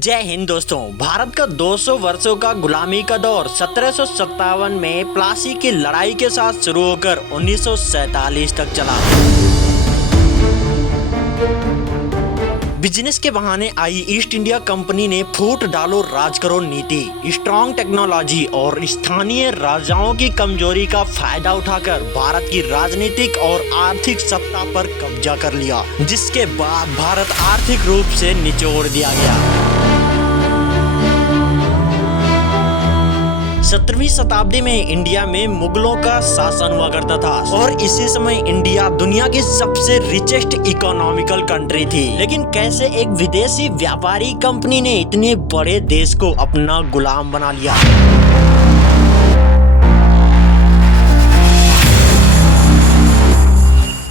जय हिंद दोस्तों। भारत का 200 वर्षों का गुलामी का दौर 1757 में प्लासी की लड़ाई के साथ शुरू होकर 1947 तक चला। बिजनेस के बहाने आई ईस्ट इंडिया कंपनी ने फूट डालो राज करो नीति, स्ट्रॉन्ग टेक्नोलॉजी और स्थानीय राजाओं की कमजोरी का फायदा उठाकर भारत की राजनीतिक और आर्थिक सत्ता पर कब्जा कर लिया, जिसके बाद भारत आर्थिक रूप से निचोड़ दिया गया। 17वीं शताब्दी में इंडिया में मुगलों का शासन हुआ करता था और इसी समय इंडिया दुनिया की सबसे रिचेस्ट इकोनॉमिकल कंट्री थी। लेकिन कैसे एक विदेशी व्यापारी कंपनी ने इतने बड़े देश को अपना गुलाम बना लिया?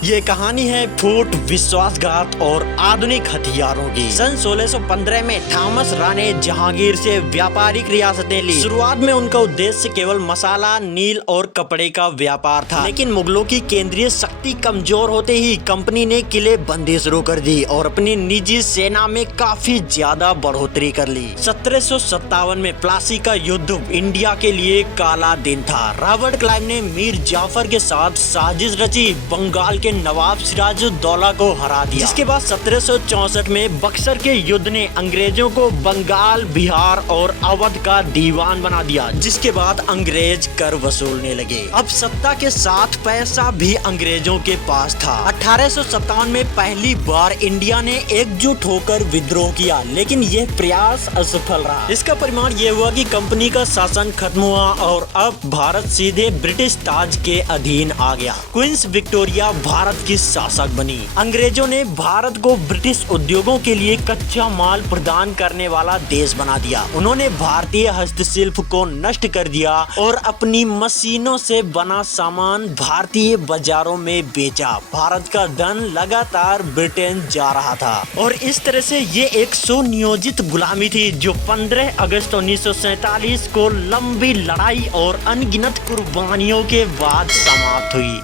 ये कहानी है फूट, विश्वासघात और आधुनिक हथियारों की। सन 1615 में थॉमस रा ने जहांगीर से व्यापारिक रियासतें ली। शुरुआत में उनका उद्देश्य केवल मसाला, नील और कपड़े का व्यापार था, लेकिन मुगलों की केंद्रीय शक्ति कमजोर होते ही कंपनी ने किले बंदी शुरू कर दी और अपनी निजी सेना में काफी ज्यादा बढ़ोतरी कर ली। 1757 में प्लासी का युद्ध इंडिया के लिए काला दिन था। रॉबर्ट क्लाइव ने मीर जाफर के साथ साजिश रची, बंगाल के नवाब सिराजुद्दौला को हरा दिया। जिसके बाद 1764 में बक्सर के युद्ध ने अंग्रेजों को बंगाल, बिहार और अवध का दीवान बना दिया, जिसके बाद अंग्रेज कर वसूलने लगे। अब सत्ता के साथ पैसा भी अंग्रेजों के पास था। 1857 में पहली बार इंडिया ने एकजुट होकर विद्रोह किया, लेकिन यह प्रयास असफल रहा। इसका परिणाम यह हुआ कि कंपनी का शासन खत्म हुआ और अब भारत सीधे ब्रिटिश ताज के अधीन आ गया। क्वींस विक्टोरिया भारत की शासक बनी। अंग्रेजों ने भारत को ब्रिटिश उद्योगों के लिए कच्चा माल प्रदान करने वाला देश बना दिया। उन्होंने भारतीय हस्तशिल्प को नष्ट कर दिया और अपनी मशीनों से बना सामान भारतीय बाजारों में बेचा। भारत का धन लगातार ब्रिटेन जा रहा था और इस तरह से ये एक सुनियोजित गुलामी थी जो 15 अगस्त 1947 को लंबी लड़ाई और अनगिनत कुर्बानियों के बाद समाप्त हुई।